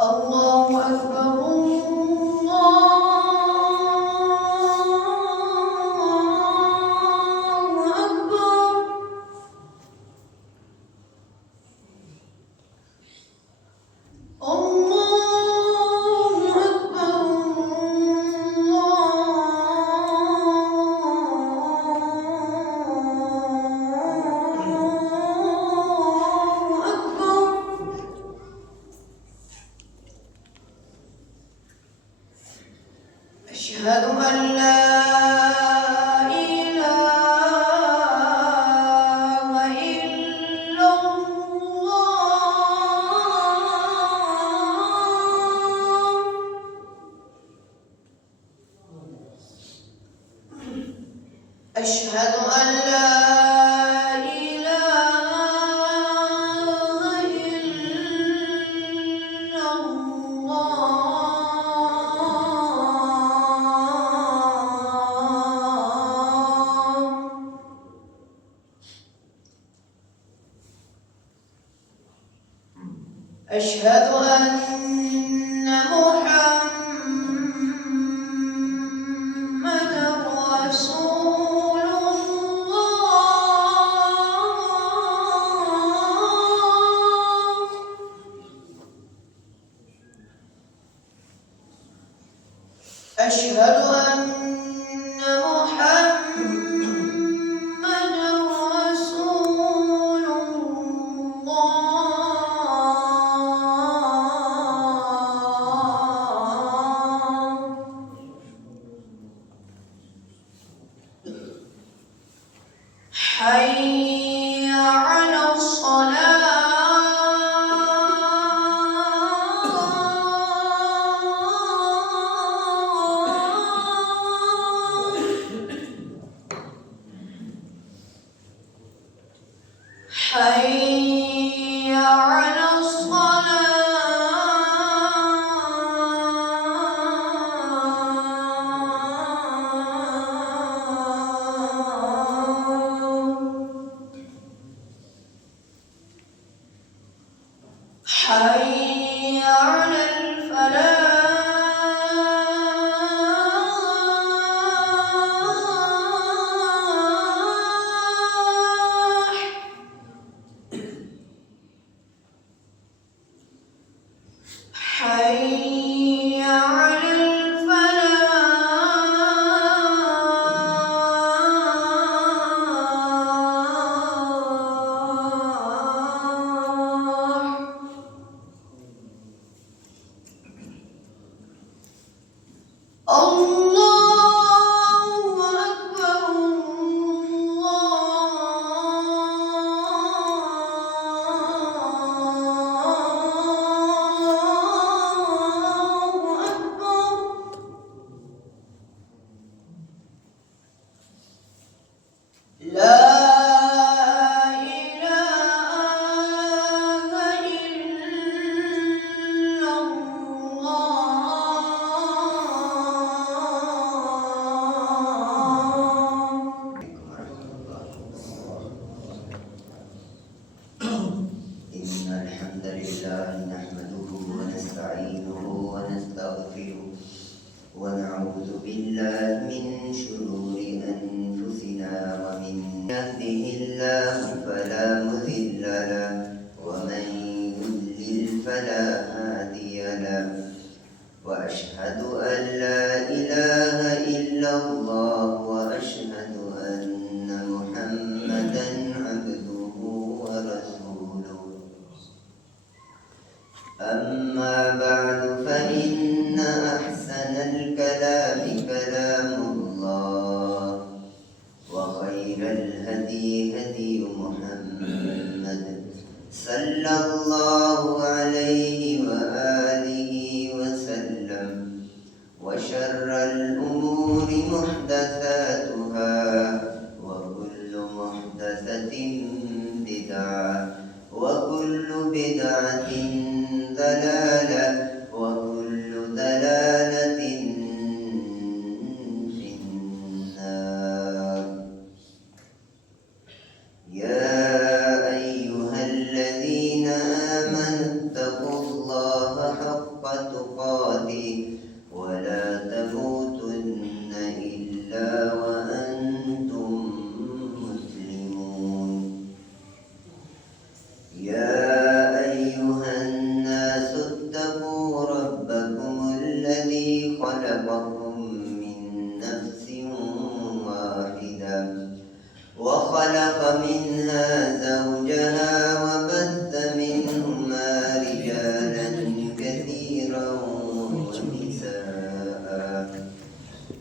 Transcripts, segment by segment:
الله أكبر الله أكبر. أشهد أن لا إله إلا الله. أشهد أن لا إله إلا الله. أشهد أن محمدًا رسول الله. أشهد أن محمدًا رسول الله. حي على الصلاة. حي على حي على الفلاح. حي على الفلاح. الله أكبر الله أكبر. لا إله إلا الله. إن الحمد لله نحمده ونستعينه ونستغفره ونعوذ بالله من شرور أنفسنا ومن يهده الله فلا مضل له ومن يضلل فلا هادي له وأشهد أن لا إله إلا الله وأشهد أن محمدا عبده ورسوله. أما بعد فإن أحسن الكلام كلام الله وخير الهدي هدي محمد صلى الله عليه وآله وسلم وشر الأمور محدثاتها وكل محدثة بدعة وكل بدعة ضلالة وكل ضلالة في النار. يا أيها الذين آمنوا اتقوا الله حق تقاته ولا تموتن إلا وأنتم مسلمون يا أيها الناس اتقوا ربكم الذي خلقكم من نفس واحدة وخلق منها زوجها وبث منهما رجالا كثيرا ونساء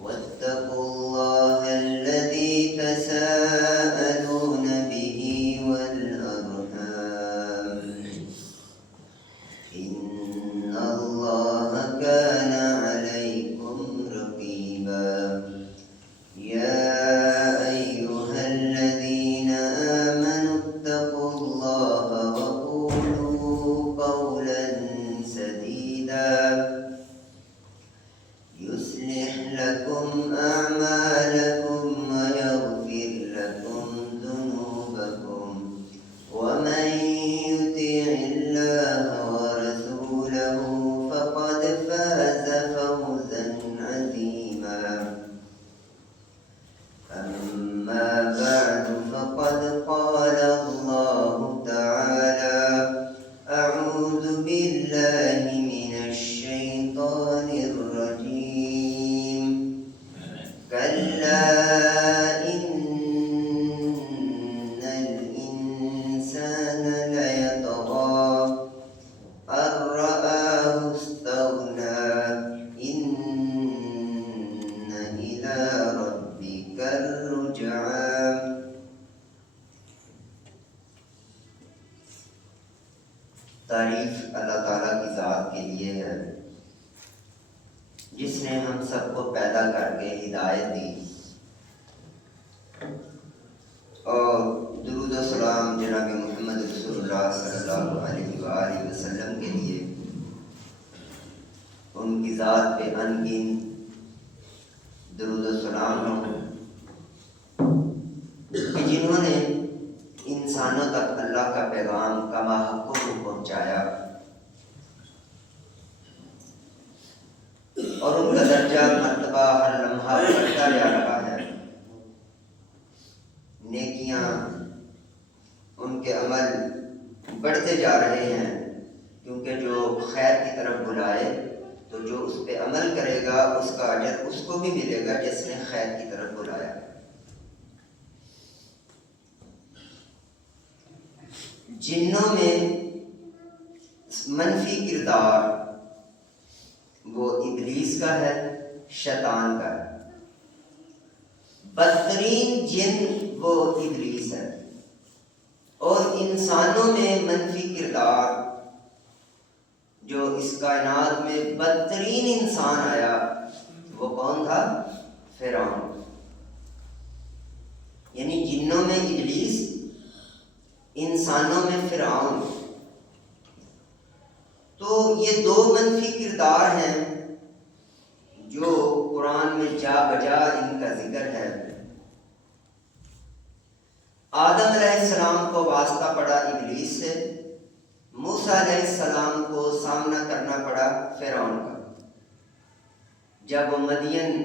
واتقوا الله الذي تساءلون به والأرحام إن الله كان عليكم رقيبا يا أيها الذين آمنوا اتقوا الله وقولوا قولا سديدا يصلح لكم أعمالكم ويغفر لكم ذنوبكم ومن يطع الله ورسوله فقد فاز فوزا عظيما أما بعد فقد قال الله تعالى أعوذ بالله من الشيطان الرجيم كلا إن الإنسان ليطغى أن رآه استغنى إن إلى ربك الرجعى تعریف اللہ تعالیٰ کی ذات کے لیے ہے جس نے ہم سب کو پیدا کر کے ہدایت دی اور درود و سلام جناب محمد رسول اللہ صلی اللہ علیہ وآلہ وسلم کے لیے ان کی ذات پہ انگن درود و سلام ہو کہ جنہوں نے انسانوں تک اللہ کا پیغام کما حقوں پہنچایا اور ان کا درجہ مرتبہ ہر لمحہ بڑھتا جا رہا ہے نیکیاں ان کے عمل بڑھتے جا رہے ہیں کیونکہ جو خیر کی طرف بلائے تو جو اس پہ عمل کرے گا اس کا اجر اس کو بھی ملے گا جس نے خیر کی طرف بلایا جنوں میں منفی کردار وہ ابلیس کا ہے شیطان کا ہے بدترین جن وہ ابلیس ہے اور انسانوں میں منفی کردار جو اس کائنات میں بدترین انسان آیا وہ کون تھا فرعون یعنی جنوں میں ابلیس انسانوں میں فرعون تو یہ دو منفی کردار ہیں جو قرآن میں جا بجا ان کا ذکر ہے آدم علیہ السلام کو واسطہ پڑا ابلیس سے موسیٰ علیہ السلام کو سامنا کرنا پڑا فرعون کا جب وہ مدین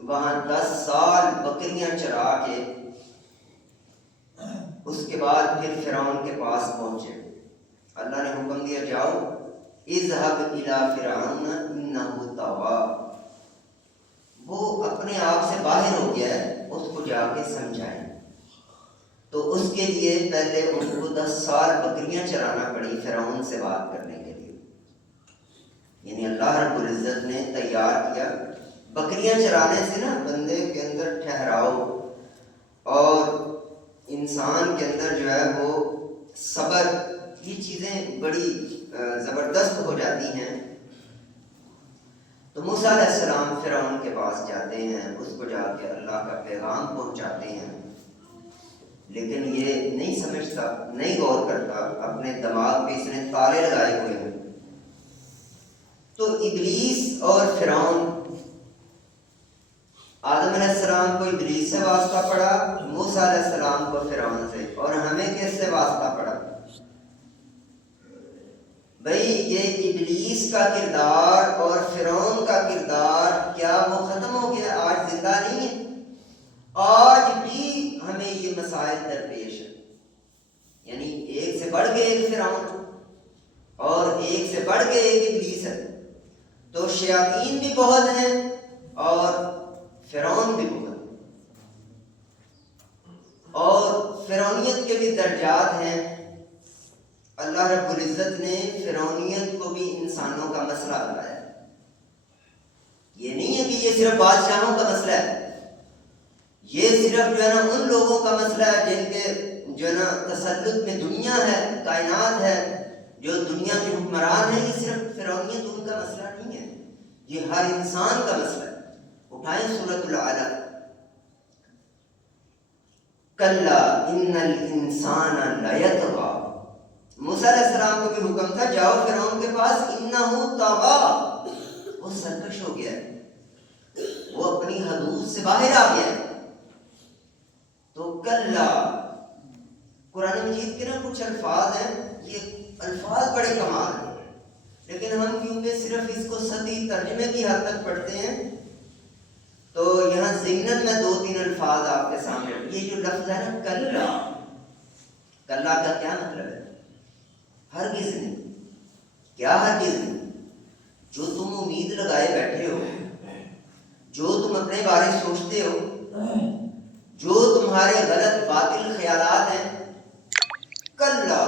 وہاں 10 سال بکریاں چرا کے اس کے بعد پھر فرعون کے پاس پہنچے اللہ نے حکم دیا جاؤ اذهب الى فرعون انه طغى وہ اپنے آپ سے باہر ہو گیا ہے اس کو جا کے سمجھائیں تو اس کے لیے پہلے ان کو 10 سال بکریاں چرانا پڑی فرعون سے بات کرنے کے لیے یعنی اللہ رب العزت نے تیار کیا بکریاں چرانے سے نا بندے کے اندر ٹھہراؤ اور انسان کے اندر جو ہے وہ صبر یہ چیزیں بڑی زبردست ہو جاتی ہیں تو موسیٰ علیہ السلام فرعون کے پاس جاتے ہیں اس کو جا کے اللہ کا پیغام پہنچاتے ہیں لیکن یہ نہیں سمجھتا نہیں غور کرتا اپنے دماغ پہ اس نے تالے لگائے ہوئے ہیں تو ابلیس اور فرعون آدم علیہ السلام کو ابلیس سے واسطہ پڑا موسیٰ علیہ السلام کو فرعون سے اور ہمیں کس سے واسطہ پڑا بھئی یہ ابلیس کا کردار اور فرعون کا کردار کیا وہ ختم ہو گیا؟ آج زندہ نہیں ہے؟ آج بھی ہمیں یہ مسائل درپیش ہے. یعنی ایک سے بڑھ کے ایک فرعون اور ایک سے بڑھ کے ایک ابلیس ہے. تو شیاطین بھی بہت ہیں اور فرعون بھی بہت ہیں، اور فرعونیت کے بھی درجات ہیں. اللہ رب العزت نے فرعونیت کو بھی انسانوں کا مسئلہ بنایا. یہ نہیں ہے کہ یہ صرف بادشاہوں کا مسئلہ ہے، یہ صرف جو ہے نا ان لوگوں کا مسئلہ ہے جن کے جو ہے نا تسلط میں دنیا ہے، کائنات ہے، جو دنیا کے حکمران ہیں. یہ صرف فرعونیت ان کا مسئلہ نہیں ہے، یہ ہر انسان کا مسئلہ ہے. اٹھائیں سورۃ العلق. کلا ان الانسان لیطغی. موسیٰ علیہ السلام کو بھی حکم تھا جاؤ فرعون کے پاس، انہ طغی، وہ سرکش ہو گیا ہے، وہ اپنی حدود سے باہر آ گیا ہے. تو کلا، قرآن مجید کے نا کچھ الفاظ ہیں، یہ الفاظ بڑے کمال ہیں، لیکن ہم کیونکہ صرف اس کو صحیح ترجمے کی حد تک پڑھتے ہیں تو یہاں ضمناً میں 2-3 الفاظ آپ کے سامنے. یہ جو لفظ ہے نا کلا، کلا کا کیا مطلب ہے؟ ہرگز نہیں. کیا ہرگز نہیں؟ جو تم امید لگائے بیٹھے ہو، جو تم اپنے بارے سوچتے ہو، جو تمہارے غلط باطل خیالات ہیں، کلا،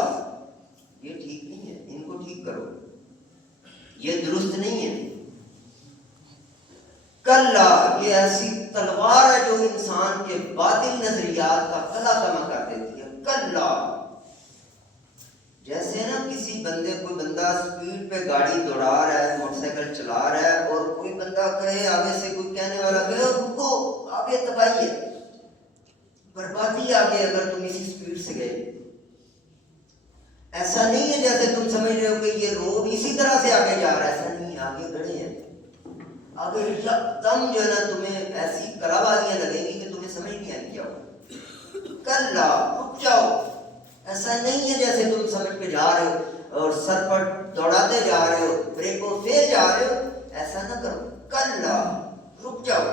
یہ ٹھیک نہیں ہے، ان کو ٹھیک کرو، یہ درست نہیں ہے. کلا، یہ ایسی تلوار ہے جو انسان کے باطل نظریات کا کلا کما کر دیتی ہے. کلا، جیسے نا کسی بندے، کوئی بندہ سپیڈ پہ گاڑی دوڑا رہا ہے، موٹر سائیکل چلا رہا ہے، اور کوئی بندہ کہے آگے سے، کوئی کہنے والا کہے رکو، آگے تباہی ہے، بربادی آگے اگر تم اسی سپیڈ سے گئے. ایسا نہیں ہے جیسے تم سمجھ رہے ہو کہ یہ روڈ اسی طرح سے آگے جا رہا ہے. ایسا نہیں ہے، آگے گڑھے ہیں، آگے یکدم جو ہے نا تمہیں ایسی کلا بازیاں لگیں گی کہ تمہیں سمجھ نہیں آئے کیا ہو. کلا، رک جاؤ. ایسا نہیں ہے جیسے تم سمجھ کے جا رہے ہو اور سر پر دوڑاتے جا رہے ہو، بریکوں پھیر جا رہے ہو. ایسا نہ کرو. کلا، رک جاؤ.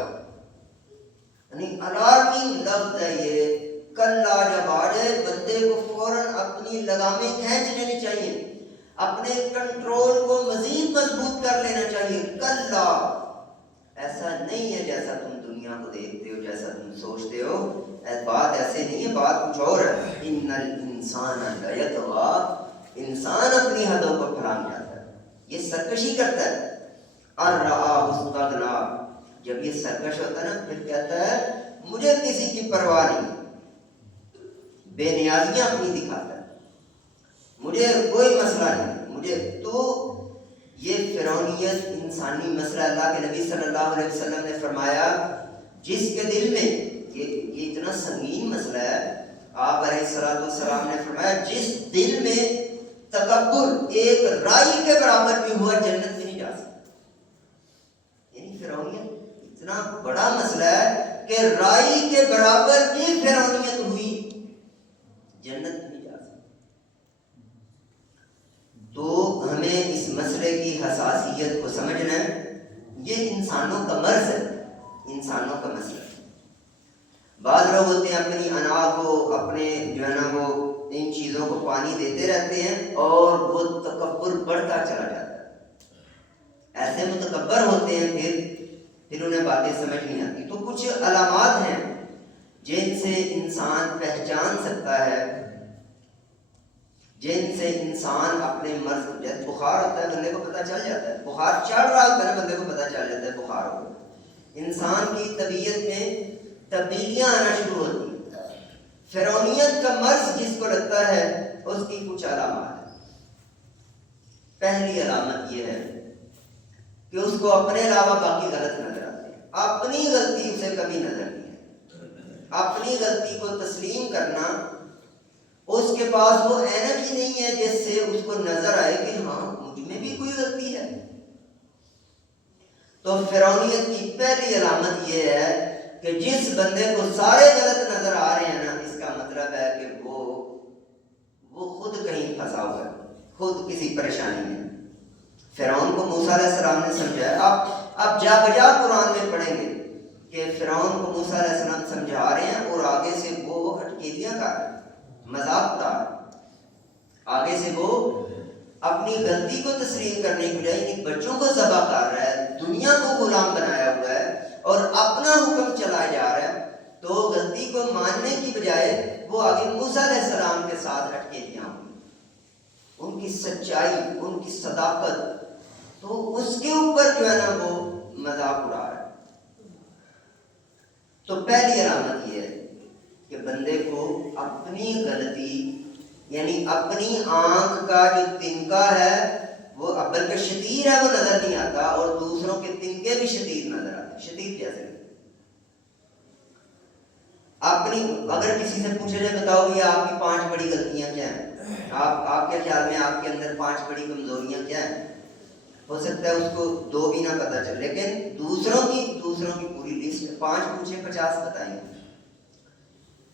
یعنی الارمنگ لفظ ہے یہ. کلا جب آ جائے بندے کو فوراً اپنی لگامیں کھینچ لینی چاہیے، اپنے کنٹرول کو مزید مضبوط کر لینا چاہیے. کلا، ایسا نہیں ہے جیسا تم دنیا کو دیکھتے ہو، جیسا تم سوچتے ہو. بات ایسے نہیں ہے، بات کچھ اور ہے. ان الانسان لیطغی، انسان اپنی حدوں کو پھلانگ جاتا ہے، یہ سرکشی کرتا ہے. الرآہ استغنی، جب یہ سرکش ہوتا ہے نا پھر کہتا ہے مجھے کسی کی پرواہ نہیں، بے نیازیاں اپنی دکھاتا ہے، مجھے کوئی مسئلہ نہیں مجھے. تو یہ فرعونیت انسانی مسئلہ. اللہ کے نبی صلی اللہ علیہ وسلم نے فرمایا جس کے دل میں یہ اتنا سنگین مسئلہ ہے، آپ علیہ الصلوۃ والسلام نے فرمایا جس دل میں تکبر ایک رائی کے برابر بھی ہوا جنت میں نہیں جا سکتا. یعنی فرعونیت اتنا بڑا مسئلہ ہے کہ رائی کے برابر بھی فرعونیت ہوئی، جنت میں نہیں جا سکتا. تو ہمیں اس مسئلے کی حساسیت کو سمجھنا ہے. یہ انسانوں کا مرض ہے، انسانوں کا مسئلہ. بعض لوگ ہوتے ہیں اپنی انا کو، اپنے جو ہے نا وہ ان چیزوں کو پانی دیتے رہتے ہیں اور وہ تکبر بڑھتا چلا جاتا ہے. ایسے متکبر ہوتے ہیں پھر انہیں باتیں سمجھ نہیں آتی. تو کچھ علامات ہیں جن سے انسان پہچان سکتا ہے، جن سے انسان اپنے مرض، جیسے بخار ہوتا ہے بندے کو پتہ چل جاتا ہے، بخار چڑھ رہا ہوتا ہے بندے کو پتہ چل جاتا ہے بخار ہو. انسان کی طبیعت میں تبدیلیاں آنا شروع ہوتی ہیں. فرعونیت کا مرض جس کو لگتا ہے اس کی کچھ علامات ہیں. پہلی علامت یہ ہے کہ اس کو اپنے علاوہ باقی غلط نظر آتے ہیں. اپنی غلطی اسے کبھی نظر نہیں ہے. اپنی غلطی کو تسلیم کرنا، اس کے پاس وہ اینک ہی نہیں ہے جس سے اس کو نظر آئے کہ ہاں مجھ میں بھی کوئی غلطی ہے. تو فرعونیت کی پہلی علامت یہ ہے کہ جس بندے کو سارے غلط نظر آ رہے ہیں نا، اس کا مطلب ہے کہ وہ خود کہیں پھنسا ہوا ہے، خود کسی پریشانی میں. فرعون کو موسیٰ علیہ السلام نے سمجھایا. آپ جا بجا قرآن میں پڑھیں گے کہ فرعون کو موسیٰ علیہ السلام سمجھا رہے ہیں اور آگے سے وہ اٹکیلیاں کر رہے ہیں, مذاق اڑا رہے ہیں. آگے سے وہ اپنی غلطی کو تسلیم کرنے کی بجائے ان بچوں کو ذبح کر رہا ہے, دنیا کو غلام بنایا ہوا ہے اور اپنا حکم چلایا جا رہا ہے. تو غلطی کو ماننے کی بجائے وہ آگے موسیٰ علیہ السلام کے ساتھ اٹکیلیاں ہوئی. ان کی سچائی, ان کی صداقت, تو اس کے اوپر جو ہے نا وہ مذاق اڑا رہا ہے. تو پہلی علامت یہ ہے کہ بندے کو اپنی غلطی یعنی اپنی آنکھ کا جو تنکا ہے وہ بلکہ شتیر ہے وہ نظر نہیں آتا, اور دوسروں کے تنکے بھی شتیر نظر آتے. شتیر جیسے اپنی اگر کسی سے پوچھا جائے بتاؤ یہ آپ کی 5 بڑی غلطیاں کیا ہیں, آپ کے خیال میں آپ کے اندر 5 بڑی کمزوریاں کیا ہیں, ہو سکتا ہے اس کو 2 بھی نہ پتہ چلے, لیکن دوسروں کی پوری لسٹ 5 پوچھے 50 بتائیں.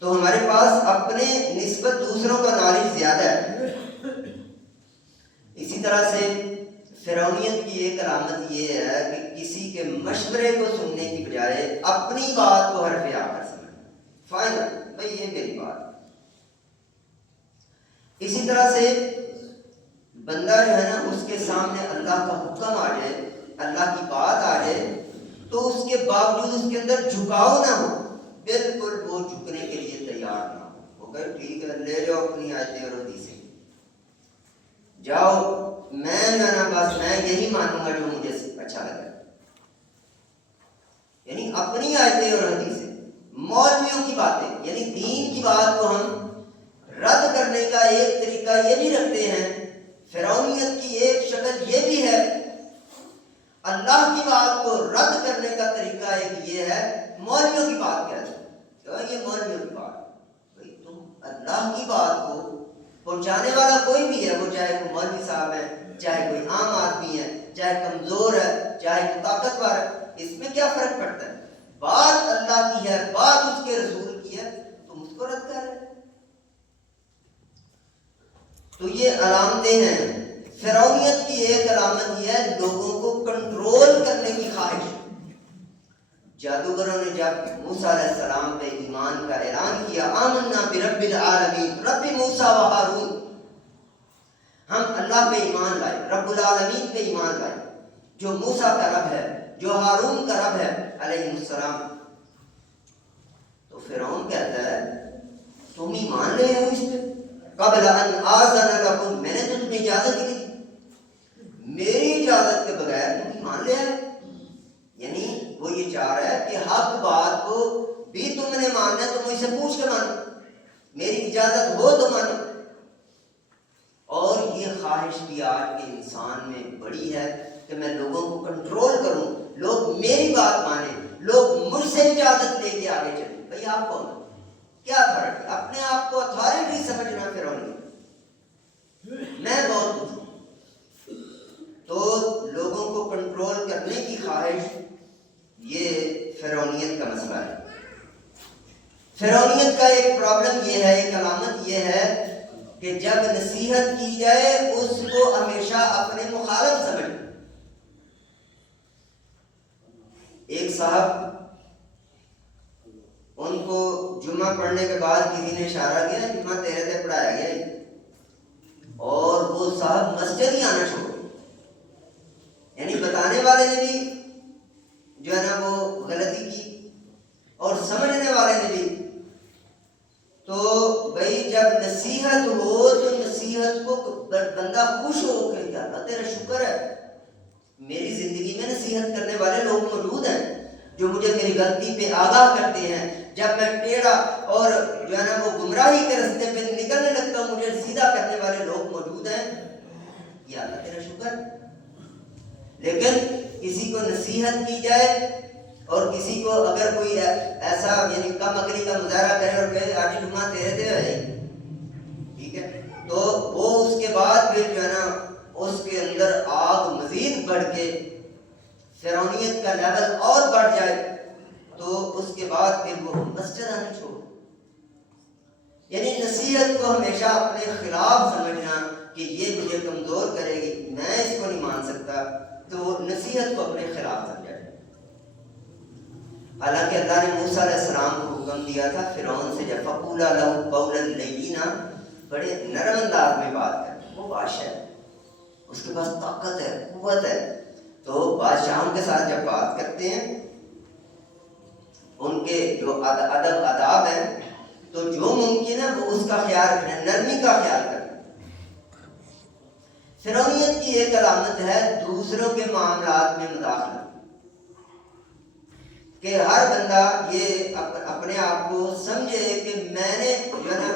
تو ہمارے پاس اپنے نسبت دوسروں کا نالج زیادہ ہے. اسی طرح سے فرعونیت کی ایک علامت یہ ہے کہ کسی کے مشورے کو سننے کی بجائے اپنی بات کو حرف آخر سمجھنا. فائنل بھائی یہ میری بات. اسی طرح سے بندہ جو ہے نا اس کے سامنے اللہ کا حکم آ جائے, اللہ کی بات آ جائے, تو اس کے باوجود اس کے اندر جھکاؤ نہ ہو, بالکل وہ جھکنے کے لیے تیار نہ ہو. وہ کہے ٹھیک ہے لے جاؤ اپنی آیتیں اور حدیثیں, جاؤ میں نا بس میں یہی مانوں گا جو مجھے اچھا لگا. یعنی اپنی آیتیں اور حدیثیں, مولویوں کی باتیں یعنی دین کی بات کو ہم رد کرنے کا ایک طریقہ یہ بھی رکھتے ہیں. فرعونیت کی ایک شکل یہ بھی ہے, اللہ کی بات کو رد کرنے کا طریقہ ایک یہ ہے مولویوں کی بات کہتے ہیں. یہ مولویوں کی بات, بھائی تم اللہ کی بات کو پہنچانے والا کوئی بھی ہے, وہ چاہے کوئی مولوی صاحب ہے, چاہے کوئی عام آدمی ہے, چاہے کمزور ہے, چاہے کوئی طاقتور ہے, اس میں کیا فرق پڑتا ہے؟ بات اللہ کی ہے, بات اس کے رسول کی ہے, تم اس کو رد کر رہے. تو یہ علامتیں ہیں. فرعونیت کی ایک علامت یہ ہے لوگوں کو کنٹرول کرنے کی خواہش. جادوگروں نے جب موسیٰ علیہ السلام پہ ایمان کا اعلان کیا, آمنا برب العالمین رب موسیٰ و ہارون, ہم اللہ پہ ایمان لائے, رب العالمین پہ ایمان لائے, جو موسیٰ کا رب ہے, جو ہارون کا رب ہے علیہ السلام. تو فرعون کہتا ہے تم ایمان لے آئے اس پہ, قبل ان آذن لکم, میں نے تو تمہیں اجازت دی, میری اجازت کے بغیر تم ایمان لے آئے. یعنی وہ یہ چاہ رہا ہے کہ حق بات کو بھی تم نے ماننا ہے تو مجھ سے پوچھ کے مانو, میری اجازت ہو تو مانو. اور یہ خواہش بھی آج کے انسان میں بڑی ہے کہ میں لوگوں کو کنٹرول کروں, لوگ میری بات مانیں, لوگ مجھ سے اجازت لے کے آگے چلیں. بھائی آپ کون, کیا فرق ہے؟ اپنے آپ کو اتھارٹی سمجھنا فرعونی, میں بہت کچھ ہوں. تو لوگوں کو کنٹرول کرنے کی خواہش یہ فرعونیت کا مسئلہ ہے. فرعونیت کا ایک پرابلم یہ ہے, ایک علامت یہ ہے کہ جب نصیحت کی جائے اس کو ہمیشہ اپنے مخالف سمجھنا. ایک صاحب, ان کو جمعہ پڑھنے کے بعد کسی نے اشارہ کیا جمعہ تیرے سے پڑھایا گیا, اور وہ صاحب مسجد ہی آنا چھوڑ گئے. یعنی بتانے والے نے بھی جو ہے نا وہ غلطی کی اور سمجھنے والے نے بھی. تو بھائی جب نصیحت ہو تو نصیحت کو بندہ خوش ہو کہ اللہ تیرا شکر ہے میری زندگی میں نصیحت کرنے والے لوگ موجود ہیں جو مجھے میری غلطی پہ آگاہ کرتے ہیں. جب میں ٹیڑھا اور جو ہے نا وہ گمراہی کے راستے پہ نکلنے لگتا ہوں مجھے سیدھا کرنے والے لوگ موجود ہیں, یہ اللہ تیرا شکر. لیکن کسی کو نصیحت کی جائے اور کسی کو اگر کوئی ایسا یعنی کم عقلی کا مظاہرہ کرے اور کہے آج جمعہ تیرے دے ہے, ٹھیک ہے, تو وہ اس کے بعد پھر جو ہے نا اس کے اندر آگ مزید بڑھ کے فرعونیت کا لیول اور بڑھ جائے تو اس کے بعد پھر وہ مسجد آنے چھوڑ. یعنی نصیحت کو ہمیشہ اپنے خلاف سمجھنا کہ یہ مجھے کمزور کرے گی، میں اس کو نہیں مان سکتا، تو نصیحت کو اپنے خلاف سمجھا جائے۔ حالانکہ اللہ نے موسیٰ علیہ السلام کو حکم دیا تھا فرعون سے جب فَقُولَا لَهُ قَوْلًا لَيِّنًا، بڑے نرم انداز میں بات کریں، وہ بادشاہ ہے، اس کے پاس طاقت ہے، قوت ہے، تو بادشاہوں کے ساتھ جب بات کرتے ہیں ان کے جو ادب آداب ہیں تو جو ممکن ہے وہ اس کا خیال رکھنا، نرمی کا خیال کرنا۔ فرعونیت کی ایک علامت ہے دوسروں کے معاملات میں مداخلت، کہ ہر بندہ یہ اپنے آپ کو سمجھے کہ میں نے جو ہے نا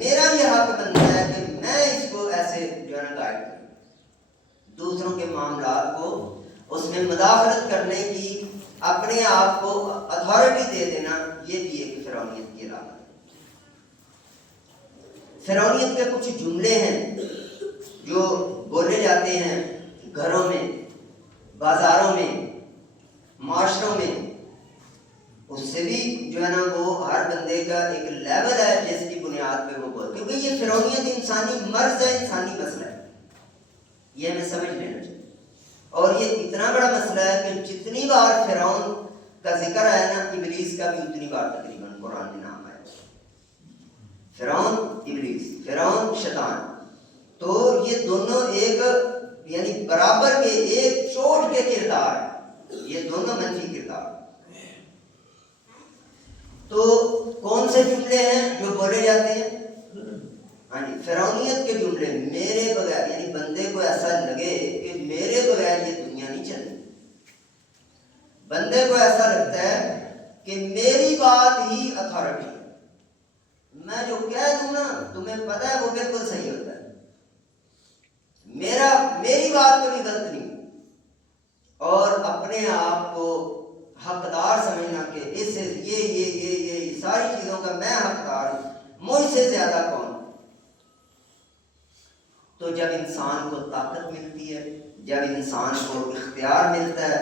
میرا یہ حق بنتا ہے کہ میں اس کو ایسے جو ہے نا گائیڈ کروں۔ دوسروں کے معاملات کو اس میں مداخلت کرنے کی، اپنے آپ کو اتھارٹی دے دینا، یہ بھی ایک فرعونیت کی علامت ہے۔ فرعونیت کے کچھ جملے ہیں جو بولے جاتے ہیں گھروں میں، بازاروں میں، معاشروں میں، اس سے بھی جو ہے نا وہ ہر بندے کا ایک لیول ہے جس کی بنیاد پہ وہ بولتے، کیونکہ یہ فرعونیت انسانی مرض ہے، انسانی مسئلہ ہے، یہ ہمیں سمجھ لینا چاہیے۔ اور یہ اتنا بڑا مسئلہ ہے کہ جتنی بار فرعون کا ذکر ہے نا، ابلیس کا بھی اتنی بار تقریباً قرآن میں نام ہے۔ فرعون ابلیس، فرعون شیطان، تو یہ دونوں ایک یعنی برابر کے ایک چوٹ کے کردار ہیں، یہ دونوں منفی کردار۔ تو کون سے جملے ہیں جو بولے جاتے ہیں؟ ہاں جی، فرعونیت کے جملے، میرے بغیر، یعنی بندے کو ایسا لگے کہ میرے بغیر یہ دنیا نہیں چلے، بندے کو ایسا لگتا ہے کہ میری بات ہی اتھارٹی ہے، میں جو کہہ دوں نا تمہیں پتہ ہے وہ بالکل صحیح ہوتا ہے، میری بات کبھی غلط نہیں، اور اپنے آپ کو حقدار سمجھنا کہ اس سے یہ ساری چیزوں کا میں حقدار ہوں، مجھ سے زیادہ کون۔ تو جب انسان کو طاقت ملتی ہے، جب انسان کو اختیار ملتا ہے،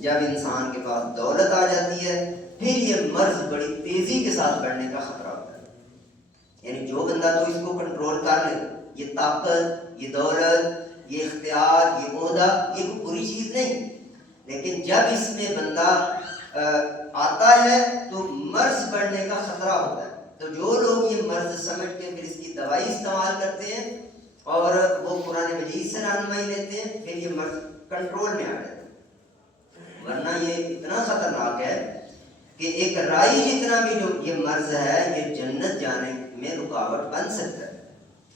جب انسان کے پاس دولت آ جاتی ہے، پھر یہ مرض بڑی تیزی کے ساتھ بڑھنے کا خطرہ ہوتا ہے۔ یعنی جو بندہ تو اس کو کنٹرول کر لے، یہ طاقت، یہ دولت، یہ اختیار، یہ عہدہ، یہ کوئی بری چیز نہیں، لیکن جب اس میں بندہ آتا ہے تو مرض بڑھنے کا خطرہ ہوتا ہے۔ تو جو لوگ یہ مرض سمجھ کے پھر اس کی دوائی استعمال کرتے ہیں اور وہ قرآن مجید سے رہنمائی لیتے ہیں، پھر یہ مرض کنٹرول میں آ جاتا ہے۔ ورنہ یہ اتنا خطرناک ہے کہ ایک رائی جتنا بھی جو یہ مرض ہے یہ جنت جانے میں رکاوٹ بن سکتا ہے۔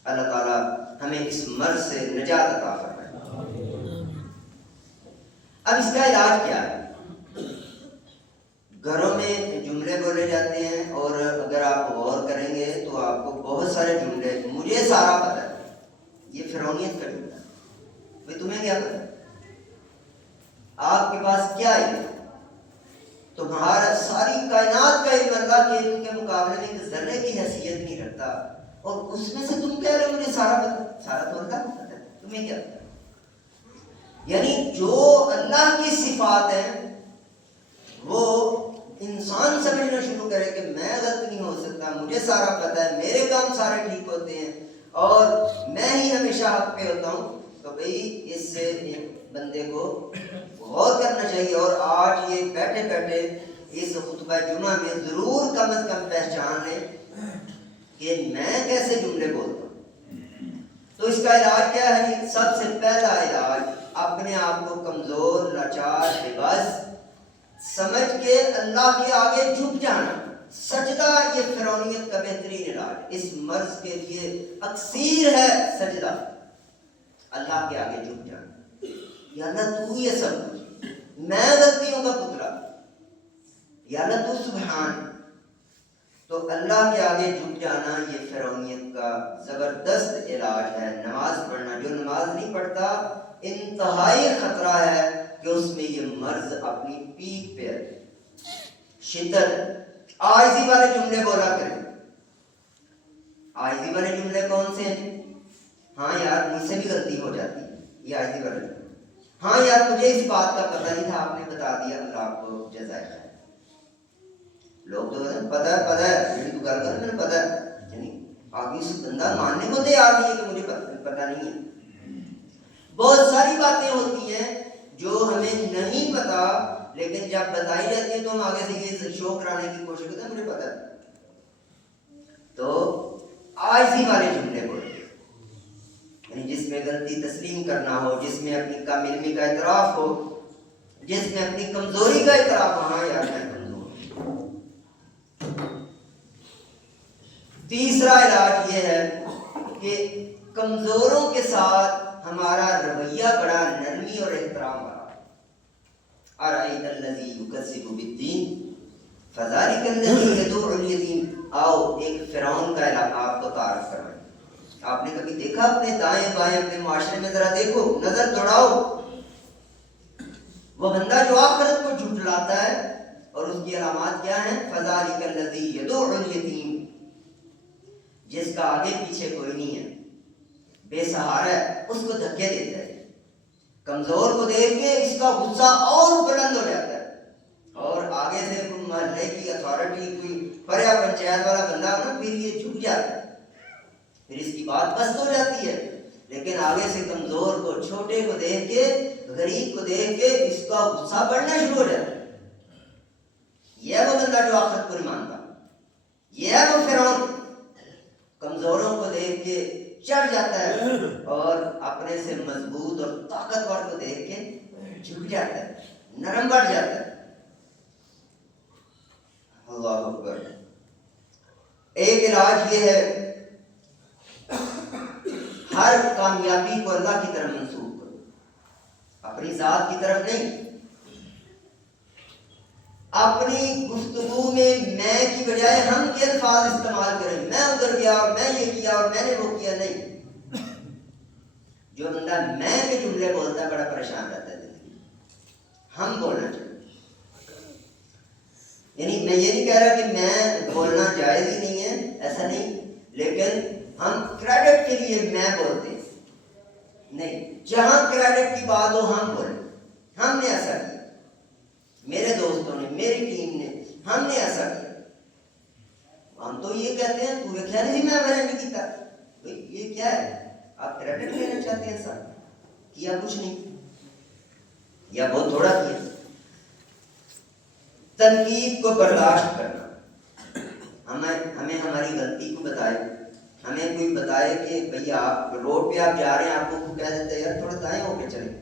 اللہ تعالیٰ ہمیں اس مرض سے نجات عطا فرمائے۔ اب اس کا علاج کیا ہے؟ گھروں میں جملے بولے جاتے ہیں، اور اگر آپ غور کریں گے تو آپ کو بہت سارے جملے، مجھے سارا پتہ ہے، یہ فرعونیت کا جملہ ہے۔ بھئی تمہیں کیا پتہ ہے؟ آپ کے پاس کیا علم ہے؟ تمہارا ساری کائنات کا علم اللہ کے علم کے مقابلے میں ایک ذرے کی حیثیت نہیں رکھتا، اور اس میں سے تم کہہ رہے ہو مجھے سارا پتہ ہے؟ سارا تو اللہ کو پتہ ہے، تمہیں کیا پتہ ہے؟ یعنی جو اللہ کی صفات ہیں وہ انسان سمجھنا شروع کرے کہ میں غلط نہیں ہو سکتا، مجھے سارا پتہ ہے، میرے کام سارے ٹھیک ہوتے ہیں اور میں ہی ہمیشہ حق پہ ہوتا ہوں، تو بھئی اس سے بندے کو غور کرنا چاہیے۔ اور آج یہ بیٹھے بیٹھے اس خطبہ جمعہ میں ضرور کم از کم پہچان لیں کہ میں کیسے جملے بولتا ہوں۔ تو اس کا علاج کیا ہے؟ سب سے پہلا علاج اپنے آپ کو کمزور، لاچار، بے بس سمجھ کے اللہ کے آگے جھک جانا۔ سجدہ یہ فرعونیت کا بہترین علاج، اس مرض کے لیے اکثیر ہے سجدہ، اللہ کے آگے جھک جانا۔ یا اللہ تو ہی ہے سب کچھ، میں غلطیوں کا پتلا، یا اللہ تو سبحان۔ تو اللہ کے آگے جھک جانا یہ فرعونیت کا زبردست علاج ہے۔ نماز پڑھنا، جو نماز نہیں پڑھتا انتہائی خطرہ ہے کہ اس میں یہ مرض اپنی پیک پہ ہے، شدت۔ عاجزی والے جملے بولا کریں۔ عاجزی والے جملے کون سے ہیں؟ ہاں یار مجھ سے بھی غلطی ہو جاتی ہے، یہ عاجزی والے جملے۔ ہاں یار مجھے اس بات کا پتہ نہیں تھا، آپ نے بتا دیا، اللہ آپ کو جزائے خیر۔ لوگ تو کہتے ہیں پتہ ہے، میری تو گل کر، مجھے پتہ ہے، یعنی آگے سے بندہ ماننے کو تیار نہیں ہے کہ مجھے پتہ نہیں ہے. بہت ساری باتیں ہوتی ہیں جو ہمیں نہیں پتا، لیکن جب بتائی جاتی ہے تو ہم آگے سے یہ شو کرانے کی کوشش کرتے ہیں مجھے پتا ہے. تو عاجزی والے جملے بولے، یعنی جس میں غلطی تسلیم کرنا ہو، جس میں اپنی کم علمی کا اعتراف ہو، جس میں اپنی کمزوری کا اعتراف ہو. ہاں یار میں کمزور ہوں. تیسرا علاج یہ ہے کہ کمزوروں کے ساتھ ہمارا رویہ بڑا نرمی اور احترام والا. ارأیت الذی یکذب بالدین فذلک الذی یدعو الیتیم. آؤ ایک فرعون کا علاقہ آپ کو تعارف کروائیں. آپ نے کبھی دیکھا اپنے دائیں بائیں اپنے معاشرے میں؟ ذرا دیکھو، نظر دوڑاؤ. وہ بندہ جو آخرت کو جھٹلاتا ہے، اور اس کی علامات کیا ہیں؟ فذلک الذی یدعو الیتیم، جس کا آگے پیچھے کوئی نہیں ہے، بے سہارا ہے، اس کو دھکے دیتا ہے. کمزور کو دیکھ کے اس کا غصہ اور بلند ہو جاتا ہے، اور آگے سے کوئی محلے کی اتھارٹی، کوئی پریا پنچایت والا بندہ ہو نا، پھر یہ جھک جاتا ہے، پھر اس کی بات پست ہو جاتی ہے. لیکن آگے سے کمزور کو، چھوٹے کو دیکھ کے، غریب کو دیکھ کے اس کا غصہ بڑھنا شروع ہو جاتا ہے. یہ ہے وہ بندہ جو آخرت کو نہیں مانتا. یہ ہے وہ فرعون، کمزوروں کو دیکھ کے چڑھ جاتا ہے اور اپنے سے مضبوط اور طاقتور کو دیکھ کے جھک جاتا ہے، نرم بڑھ جاتا ہے. اللہ اکبر. ایک علاج یہ ہے، ہر کامیابی کو اللہ کی طرف منسوب کرو، اپنی ذات کی طرف نہیں. اپنی گفتگو میں میں کی بجائے ہم کے الفاظ استعمال کریں. میں ادھر گیا اور میں یہ کیا اور میں نے وہ کیا، نہیں. جو بندہ میں کے جملے بولتا ہے بڑا پریشان رہتا ہے زندگی. ہم بولنا چاہیے. یعنی میں یہ نہیں کہہ رہا کہ میں بولنا جائز ہی نہیں ہے، ایسا نہیں، لیکن ہم کریڈٹ کے لیے میں بولتے ہیں. نہیں، جہاں کریڈٹ کی بات ہو ہم بولیں. ہم نے ایسا کیا، میرے دوستوں نے، میری ٹیم نے، ہم نے ایسا کیا. ہم تو یہ کہتے ہیں تو یہ نہیں میں نہیں کیتا. یہ کیا ہے؟ آپ کریڈٹ لینا چاہتے ہیں؟ سر کیا کچھ نہیں یا بہت تھوڑا کیا. تنقید کو برداشت کرنا. ہمیں ہماری غلطی کو بتائے، ہمیں کوئی بتائے کہ بھئی آپ روڈ پہ آپ جا رہے ہیں، آپ کو کہہ دیتے ہیں یار تھوڑا دائیں ہو کے چلیں.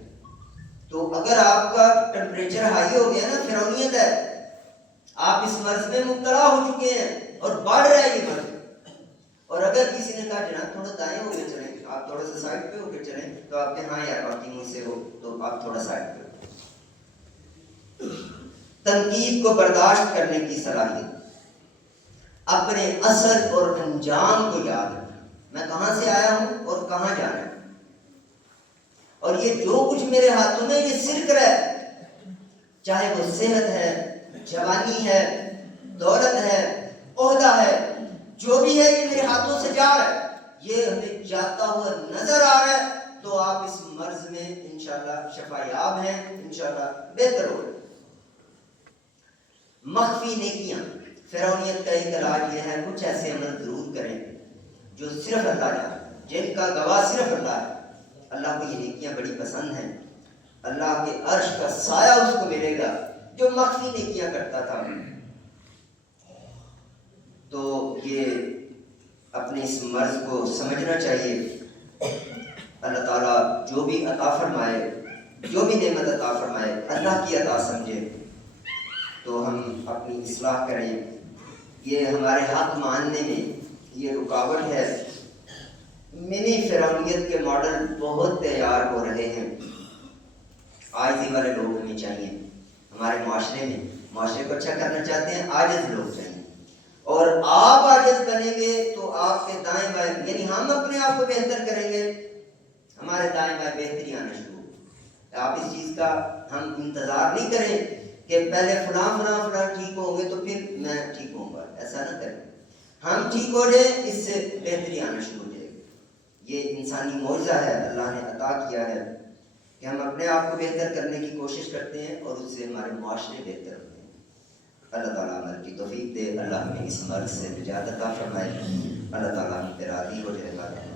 تو اگر آپ کا ٹمپریچر ہائی ہو گیا نا، فرعونیت ہے، آپ اس مرض میں مبتلا ہو چکے ہیں اور بڑھ رہا ہے یہ مرض. اور اگر کسی نے کہا جناب تھوڑا دائیں ہو کے چلیں، آپ تھوڑا سا سائڈ پہ ہو کے چلیں، تو آپ کے ہاں یار باقی منہ سے ہو تو آپ تھوڑا سائڈ پہ ہو. تنقید کو برداشت کرنے کی صلاحیت. اپنے اثر اور انجام کو یاد رکھنا. میں کہاں سے آیا ہوں اور کہاں جانا ہے، اور یہ جو کچھ میرے ہاتھوں میں یہ صرف ہے، چاہے وہ صحت ہے، جوانی ہے، دولت ہے، عہدہ ہے، جو بھی ہے یہ میرے ہاتھوں سے جا رہا ہے، یہ ہمیں جاتا ہوا نظر آ رہا ہے، تو آپ اس مرض میں انشاءاللہ شفا یاب ہیں، انشاءاللہ بہتر ہو. مخفی نیکیاں. فرعونیت کا ایک علاج یہ ہے، کچھ ایسے عمل ضرور کریں جو صرف اللہ جانے، جن کا گواہ صرف اللہ ہے. اللہ کو یہ نیکیاں بڑی پسند ہیں. اللہ کے عرش کا سایہ اس کو ملے گا جو مخفی نیکیاں کرتا تھا. تو یہ اپنے اس مرض کو سمجھنا چاہیے. اللہ تعالیٰ جو بھی عطا فرمائے، جو بھی نعمت عطا فرمائے، اللہ کی عطا سمجھے تو ہم اپنی اصلاح کریں. یہ ہمارے حق ماننے میں یہ رکاوٹ ہے. منی فرعونیت کے ماڈل بہت تیار ہو رہے ہیں. عاجزی والے لوگ ہمیں چاہیے ہمارے معاشرے میں. معاشرے کو اچھا کرنا چاہتے ہیں، عاجز لوگ چاہیے. اور آپ عاجز بنیں گے تو آپ کے دائیں بائیں، یعنی ہم اپنے آپ کو بہتر کریں گے، ہمارے دائیں بائیں بہتری آنا شروع ہوگی. آپ اس چیز کا ہم انتظار نہیں کریں کہ پہلے فلاں ٹھیک ہوں گے تو پھر میں ٹھیک ہوں گا. ایسا نہ کریں. ہم ٹھیک ہو جائیں، اس سے بہتری آنا شروع ہو جائے گی. یہ انسانی معجزہ ہے، اللہ نے عطا کیا ہے کہ ہم اپنے آپ کو بہتر کرنے کی کوشش کرتے ہیں اور اس سے ہمارے معاشرے بہتر ہوتے ہیں. اللہ تعالیٰ عمل کی توفیق دے. اللہ ہمیں اس مرض سے نجات عطا فرمائے. اللہ تعالیٰ ہم پہ راضی ہو جائے گا.